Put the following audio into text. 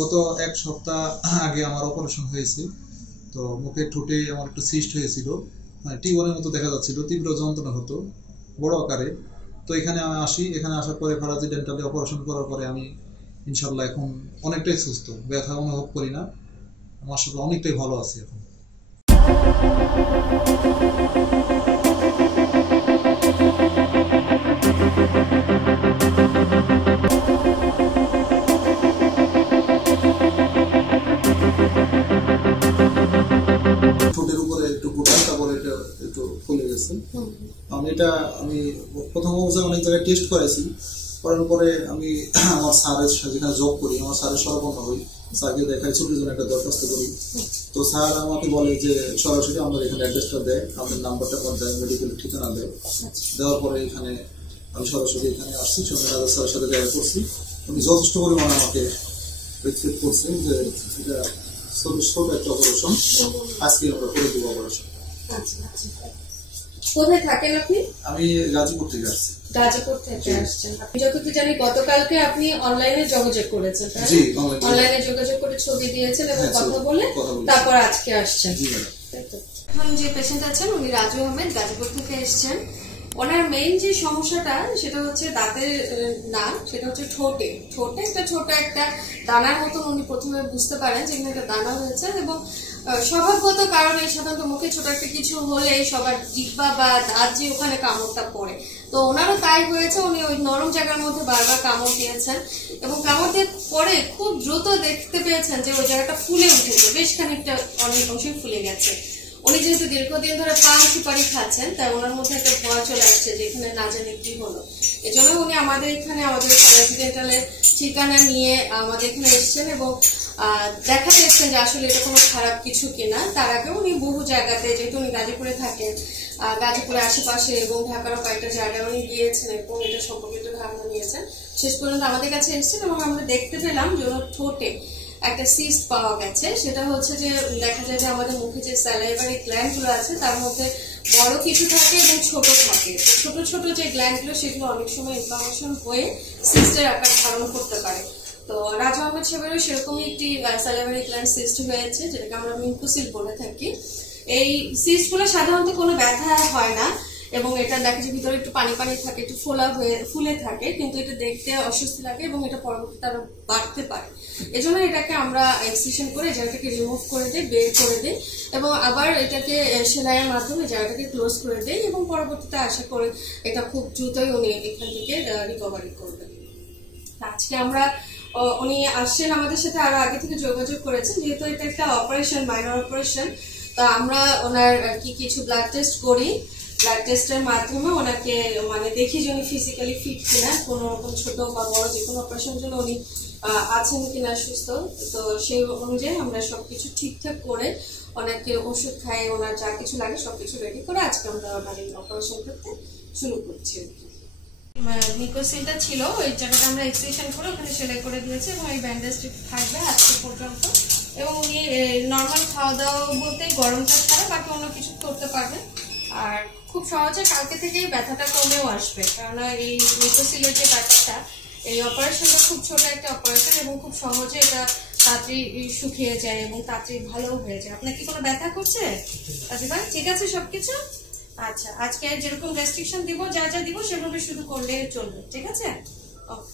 গত এক সপ্তাহ আগে আমার অপারেশন হয়েছে। তো মুখের ঠোঁটে আমার একটু সিস্ট হয়েছিল, টিউমারের মতো দেখা যাচ্ছিল, তীব্র যন্ত্রণা হতো বড় আকারে। তো এখানে আমি আসি, এখানে আসার পরে ফারাজি ডেন্টালে অপারেশন করার পরে আমি ইনশাল্লাহ এখন অনেকটাই সুস্থ, ব্যথা অনুভব করি না, মাশাআল্লাহ অনেকটাই ভালো আছি এখন। ঠোঁটের উপরে একটু গোটা, তারপরে এটা একটু ফুলে গেছে। আমি প্রথম অবস্থায় অনেক জায়গায় টেস্ট করাইছি, করার পরে আমি আমার স্যারের যেখানে জব করি, আমার স্যারের শরণাপন্ন হই, স্যারকে দেখাই, ছুটির জন্য একটা দরখাস্ত করি। তো স্যার আমাকে বলে যে সরাসরি আমাদের এখানে অ্যাড্রেসটা দেয়, আপনার নাম্বারটা আমার দেয়, মেডিকেল ঠিকানা দেয়। দেওয়ার পরে এখানে আমি সরাসরি এখানে আসছি, সঙ্গে রাজা স্যারের সাথে দেখা করছি। উনি যথেষ্ট পরিমাণে আমাকে রেসপেক্ট করছেন যে এটা ছোট একটা অপারেশন, আজকে আমরা করে দেবো অপারেশন। কোথায় থাকেন আপনি? আমি গাজীপুর থেকে আসছি। গাজীপুর থেকে আসছেন। আমি যতটুকু জানি গতকালকে আপনি অনলাইনে যোগাযোগ করেছেন। জি, অনলাইনে যোগাযোগ করে ছবি দিয়েছেন এবং কথা বলে তারপর আজকে আসছেন। এখন যে পেশেন্ট আছেন উনি রাজু আহমেদ, গাজীপুর থেকে এসেছেন। ওনার মেইন যে সমস্যাটা সেটা হচ্ছে দাঁতের না, সেটা হচ্ছে ঠোঁটে একটা ছোট একটা দানার মতন উনি প্রথমে বুঝতে পারেন যে এখানে একটা দানা হয়েছে, এবং স্বভাবগত কারণে সাধারণত মুখে ছোট একটা কিছু হলে সবার জিহ্বা বা দাঁত যে ওখানে কামড়টা পড়ে, তো ওনারও তাই হয়েছে। উনি ওই নরম জায়গার মধ্যে বারবার কামড় দিয়েছেন এবং কামড় দিয়ে পরে খুব দ্রুত দেখতে পেয়েছেন যে ওই জায়গাটা ফুলে উঠেছে, বেশ খানিকটা অনেক অংশই ফুলে গেছে। উনি যেহেতু দীর্ঘদিন ধরে পান সুপারি খাচ্ছেন, তাই ওনার মধ্যে একটা ভয় চলে আসছে যে এখানে না জানি কি হলো। এজন্য উনি আমাদের এখানে আমাদের রেসিডেন্টালের ঠিকানা নিয়ে আমাদের এখানে এসেছেন এবং দেখাতে এসছেন যে আসলে এটা কোনো খারাপ কিছু কিনা। তার আগে উনি বহু জায়গাতে, যেহেতু উনি গাজীপুরে থাকেন, গাজীপুরের আশেপাশে এবং ঢাকারও কয়েকটা জায়গায় উনি গিয়েছেন এবং এটা সম্পর্কে একটু ধারণা নিয়েছেন। শেষ পর্যন্ত আমাদের কাছে এসেছেন এবং আমরা দেখতে পেলাম যে ওনার ঠোঁটে একটা সিস্ট পাওয়া গেছে। সেটা হচ্ছে যে দেখা যায় যে আমাদের মুখে যে স্যালাইভারি গ্ল্যান্ডগুলো আছে তার মধ্যে বড় কিছু থাকে এবং ছোট থাকে। ছোট ছোট যে গ্ল্যান্ডগুলো সেগুলো অনেক সময় ইনফ্লামেশন হয়ে সিস্টের আকার ধারণ করতে পারে। তো রাজু আহমেদ সাহেবেরও সেরকমই একটি স্যালাইভারি গ্ল্যান্ড সিস্ট হয়েছে, যেটাকে আমরা মিউকোসিল বলে থাকি। এই সিস্টগুলো সাধারণত কোনো ব্যথা হয় না এবং এটা দেখা যায় ভিতরে একটু পানি পানি থাকে, একটু ফুলে থাকে, কিন্তু এটা দেখতে অস্বস্তি লাগে এবং এটা পরবর্তীতে আরো বাড়তে পারে। এজন্য এটাকে আমরা এক্সিশন করে জায়গাটাকে রিমুভ করে দিই, বের করে দিই এবং আবার এটাকে সেলাইয়ের মাধ্যমে জায়গাটাকে ক্লোজ করে দিই এবং পরবর্তীতে আশা করি এটা খুব দ্রুতই উনি এখান থেকে রিকভারি করবেন। আজকে আমরা উনি আসছেন আমাদের সাথে, আরো আগে থেকে যোগাযোগ করেছেন, যেহেতু এটা একটা অপারেশন, মাইনর অপারেশন। তো আমরা ওনার কি কিছু ব্লাড টেস্ট করি, ব্লাড টেস্টের মাধ্যমে ওনাকে মানে দেখি যে উনি ফিজিক্যালি ফিট কিনা, কোনো রকম ছোট বা বড় যে কোনো অপারেশনের জন্য উনি আছেন কিনা সুস্থ। তো সেই অনুযায়ী আমরা সবকিছু ঠিকঠাক করে ওনাকে ওষুধ খাইয়ে ওনার যা কিছু লাগে সবকিছু রেডি করে আজকে আমরা ওনার এই অপারেশন করতে শুরু করছি। মিউকোসিলটা ছিল ওই জায়গাটা আমরা এক্সটেনশন করে ওখানে সেলাই করে দিয়েছি এবং এই ব্যান্ডেজটি থাকবে আজকে পর্যন্ত। এবং উনি নর্মাল খাওয়া দাওয়া বলতে গরমটা ছাড়া বাকি অন্য কিছু করতে পারবেন। আর খুব সহজে কালকে থেকেই ব্যথাটা কমেও আসবে, কেননা এই মিউকোসিলের যে ব্যাপারটা, এই অপারেশনটা খুব ছোট একটা অপারেশন এবং খুব সহজে এটা তাড়াতাড়ি শুকিয়ে যায় এবং তাড়াতাড়ি ভালোও হয়ে যায়। আপনার কি কোনো ব্যথা করছে? আচ্ছা ভাই, ঠিক আছে সবকিছু? আচ্ছা, আজকে যেরকম রেস্ট্রিকশন দিব, যা যা দিব সেভাবে শুধু করলে চলবে, ঠিক আছে? ওকে।